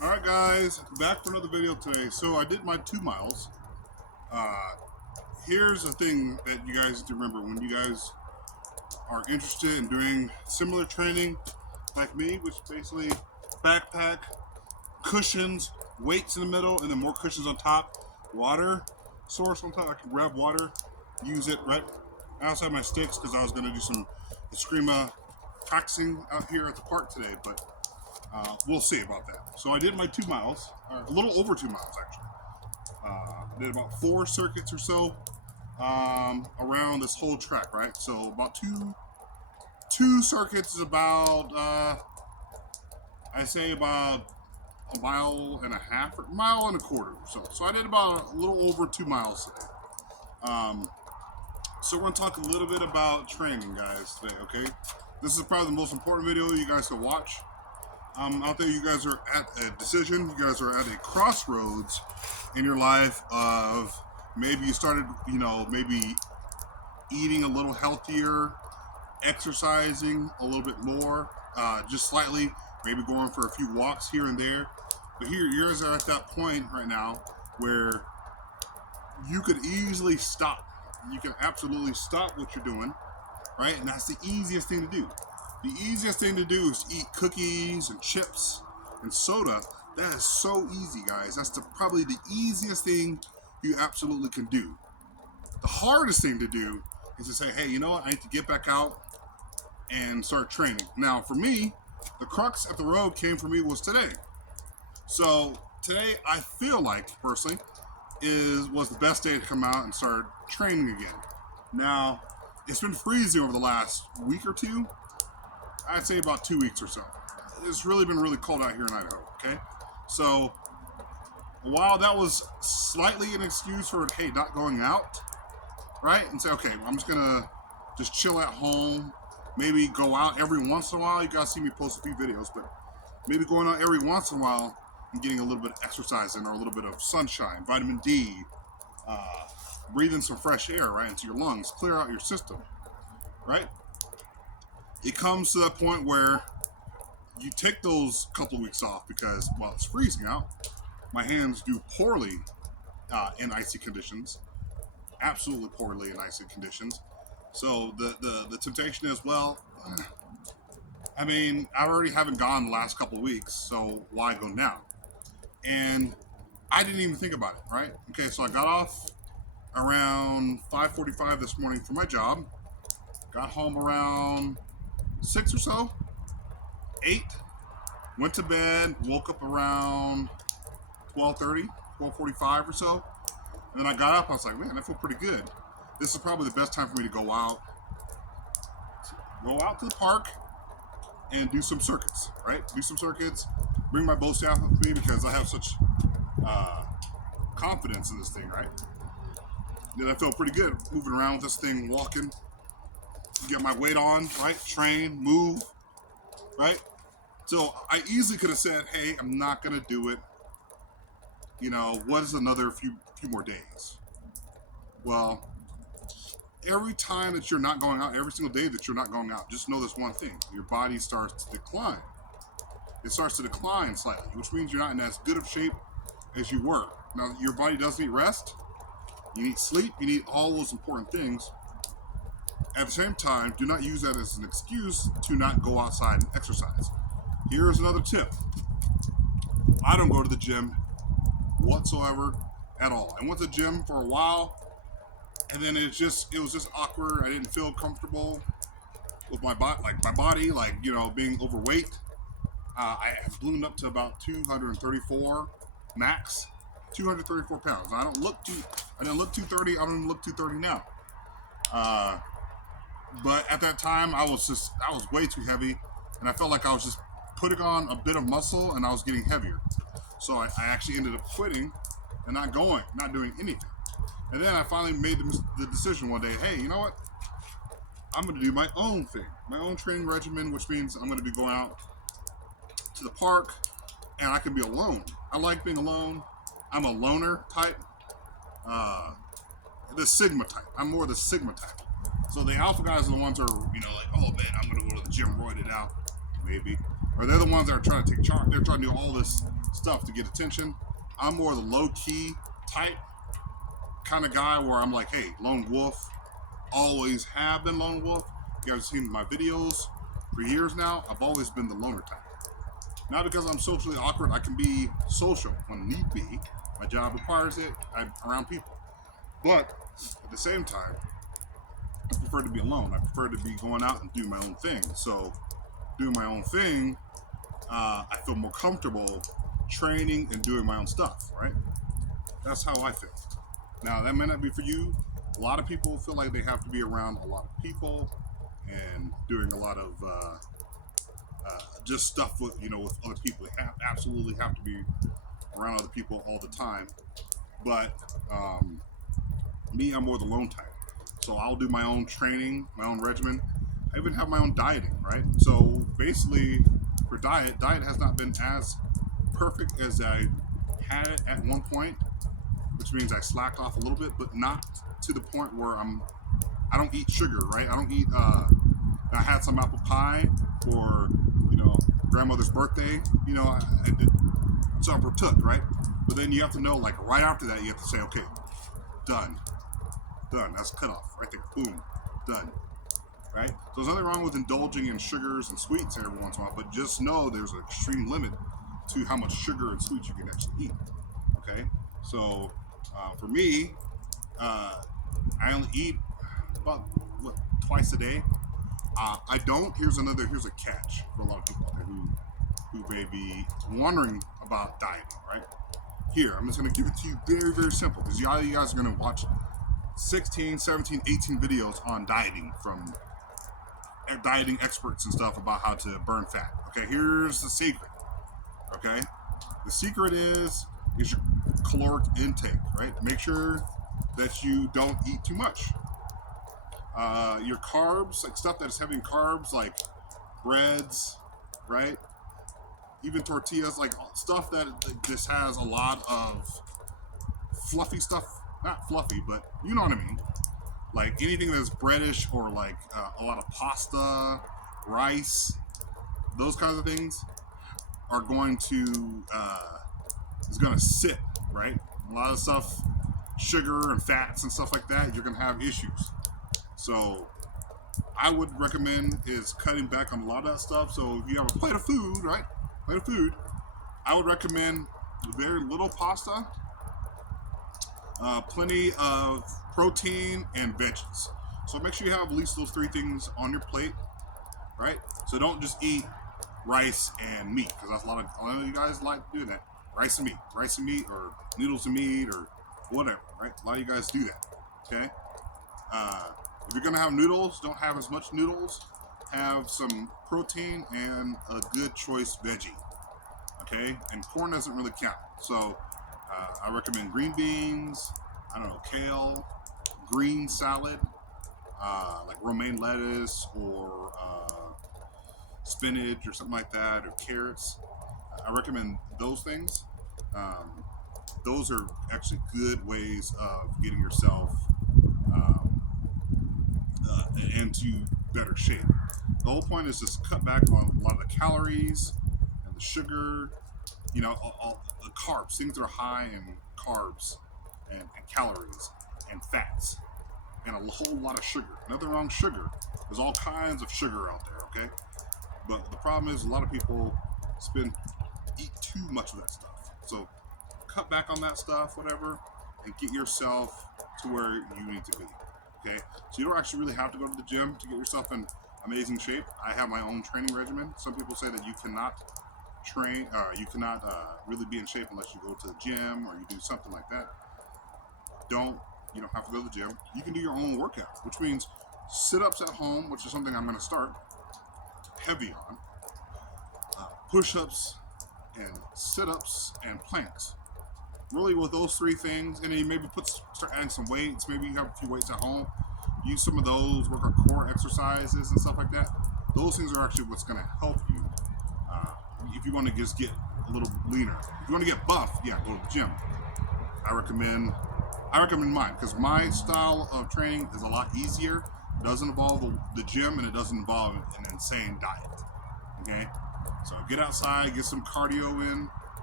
Alright guys, back for another video today. So I did my 2 miles. Here's the thing that you guys need to remember when you guys are interested in doing similar training like me, which basically backpack, cushions, weights in the middle, and then more cushions on top, water source on top. I can grab water, use it right outside my sticks because I was going to do some Eskrima practicing out here at the park today, but we'll see about that. So I did my 2 miles, a little over 2 miles actually. Did about 4 circuits or so around this whole track, right? So about two circuits is about, I say about a mile and a half, or mile and a quarter or so. So I did about a little over 2 miles today. So we're going to talk a little bit about training, guys, today, okay? This is probably the most important video you guys can watch. Out there, you guys are at a decision. You guys are at a crossroads in your life of maybe you started, maybe eating a little healthier, exercising a little bit more, just slightly, maybe going for a few walks here and there. But here, yours are at that point right now where you could easily stop. You can absolutely stop what you're doing, right? And that's the easiest thing to do. The easiest thing to do is eat cookies and chips and soda. That is so easy, guys. That's probably the easiest thing you absolutely can do. The hardest thing to do is to say, hey, you know what? I need to get back out and start training. Now, for me, the crux at the road came for me was today. So today, I feel like, personally, was the best day to come out and start training again. Now, it's been freezing over the last week or two. I'd say about 2 weeks or so. It's really been really cold out here in Idaho, okay? So, while that was slightly an excuse for, hey, not going out, right? And say, okay, I'm just gonna just chill at home, maybe go out every once in a while. You guys see me post a few videos, but maybe going out every once in a while and getting a little bit of exercise in, or a little bit of sunshine, vitamin D, breathing some fresh air, right, into your lungs, clear out your system, right? It comes to that point where you take those couple of weeks off because, while it's freezing out, my hands do poorly in icy conditions, absolutely poorly in icy conditions. So the temptation is, well, I mean, I already haven't gone the last couple of weeks, so why go now? And I didn't even think about it, right? Okay, so I got off around 5:45 this morning for my job, got home around 6 or so, 8, went to bed, woke up around 12:30, 12:45 or so, and then I got up, I was like, man, I feel pretty good. This is probably the best time for me to go out to the park and do some circuits, right? Do some circuits, bring my bow staff with me because I have such confidence in this thing, right? Then I felt pretty good moving around with this thing, walking, get my weight on, right? Train, move, right? So I easily could have said, hey, I'm not going to do it. What is another few more days? Well, every time that you're not going out, every single day that you're not going out, just know this one thing. Your body starts to decline. It starts to decline slightly, which means you're not in as good of shape as you were. Now, your body does need rest. You need sleep. You need all those important things. At the same time, do not use that as an excuse to not go outside and exercise. Here's another tip. I don't go to the gym whatsoever at all. I went to the gym for a while, and then it was just awkward. I didn't feel comfortable with my body, being overweight. I have ballooned up to about 234 max, 234 pounds. I didn't look 230. I don't even look 230 now. But at that time, I was way too heavy, and I felt like I was just putting on a bit of muscle, and I was getting heavier. So I actually ended up quitting and not doing anything. And then I finally made the decision one day, hey, you know what? I'm going to do my own thing, my own training regimen, which means I'm going to be going out to the park, and I can be alone. I like being alone. I'm a loner type, the Sigma type. I'm more the Sigma type. So the alpha guys are the ones that are, like, oh man, I'm going to go to the gym, roid it out, maybe. Or they're the ones that are trying to take charge. They're trying to do all this stuff to get attention. I'm more the low-key type kind of guy where I'm like, hey, lone wolf, always have been lone wolf. You guys have seen my videos for years now. I've always been the loner type. Not because I'm socially awkward. I can be social when need be. My job requires it. I'm around people. But at the same time, I prefer to be alone. I prefer to be going out and do my own thing. So doing my own thing, I feel more comfortable training and doing my own stuff, right? That's how I feel. Now, that may not be for you. A lot of people feel like they have to be around a lot of people and doing a lot of just stuff with with other people. They absolutely have to be around other people all the time. But me, I'm more the lone type. So I'll do my own training, my own regimen. I even have my own dieting, right? So basically, for diet has not been as perfect as I had it at one point, which means I slacked off a little bit, but not to the point where I don't eat sugar, right? I don't eat. I had some apple pie for grandmother's birthday. I did, so I partook, right? But then you have to know, like right after that, you have to say, okay, done. That's cut off right there. Boom, done. Right? So there's nothing wrong with indulging in sugars and sweets every once in a while, but just know there's an extreme limit to how much sugar and sweets you can actually eat. Okay? So for me, I only eat about twice a day. I don't. Here's a catch for a lot of people out there who may be wondering about dieting. Right? Here, I'm just going to give it to you very, very simple because you guys are going to watch 16, 17, 18 videos on dieting from dieting experts and stuff about how to burn fat. Okay, here's the secret. Okay, the secret is your caloric intake, right? Make sure that you don't eat too much. Your carbs, like stuff that is heavy in carbs, like breads, right? Even tortillas, like stuff that just has a lot of fluffy stuff. Not fluffy, but you know what I mean. Like anything that's breadish or like a lot of pasta, rice, those kinds of things are going to is going to sit, right? A lot of stuff, sugar and fats and stuff like that, you're going to have issues. So I would recommend is cutting back on a lot of that stuff. So if you have a plate of food, right? I would recommend very little pasta, plenty of protein and veggies. So make sure you have at least those three things on your plate, right? So don't just eat rice and meat, because that's a lot of you guys like to do that. Rice and meat, or noodles and meat, or whatever, right? A lot of you guys do that. Okay. If you're gonna have noodles, don't have as much noodles. Have some protein and a good choice veggie. Okay, and corn doesn't really count. So I recommend green beans. I don't know, kale, green salad, like romaine lettuce or spinach or something like that, or carrots. I recommend those things. Those are actually good ways of getting yourself into better shape. The whole point is just cut back on a lot of the calories and the sugar, all the carbs, things that are high in carbs and calories and fats and a whole lot of sugar. Nothing wrong with sugar. There's all kinds of sugar out there, okay? But the problem is a lot of people eat too much of that stuff. So cut back on that stuff, whatever, and get yourself to where you need to be. Okay, so you don't actually really have to go to the gym to get yourself in amazing shape. I have my own training regimen. Some people say that you cannot train, you cannot really be in shape unless you go to the gym or you do something like that. You don't have to go to the gym. You can do your own workout, which means sit-ups at home, which is something I'm going to start heavy on. Push-ups and sit-ups and planks. Really, with those three things, and then you maybe start adding some weights. Maybe you have a few weights at home. Use some of those, work on core exercises and stuff like that. Those things are actually what's going to help you if you want to just get a little leaner. If you want to get buff, yeah, go to the gym. I recommend mine because my style of training is a lot easier. It doesn't involve the gym, and it doesn't involve an insane diet. Okay, so get outside, get some cardio in.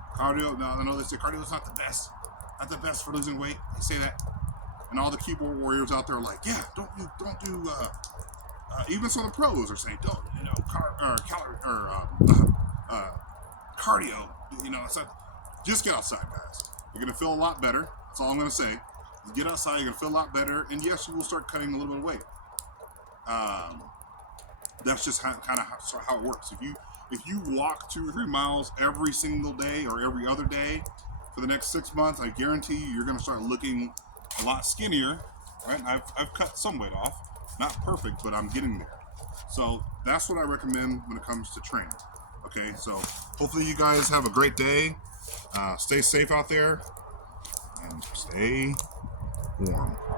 Cardio, no, I know they say cardio is not the best for losing weight. They say that, and all the keyboard warriors out there are like, yeah, don't do. Even some of the pros are saying, don't, cardio. It's not, just get outside, guys. You're gonna feel a lot better. That's all I'm gonna say. Get outside, you're gonna feel a lot better, and yes, you will start cutting a little bit of weight. That's just how it works. If you walk 2 or 3 miles every single day or every other day for the next 6 months, I guarantee you're going to start looking a lot skinnier, right? I've cut some weight off, not perfect, but I'm getting there. So that's what I recommend when it comes to training. Okay, so hopefully you guys have a great day. Stay safe out there and stay warm.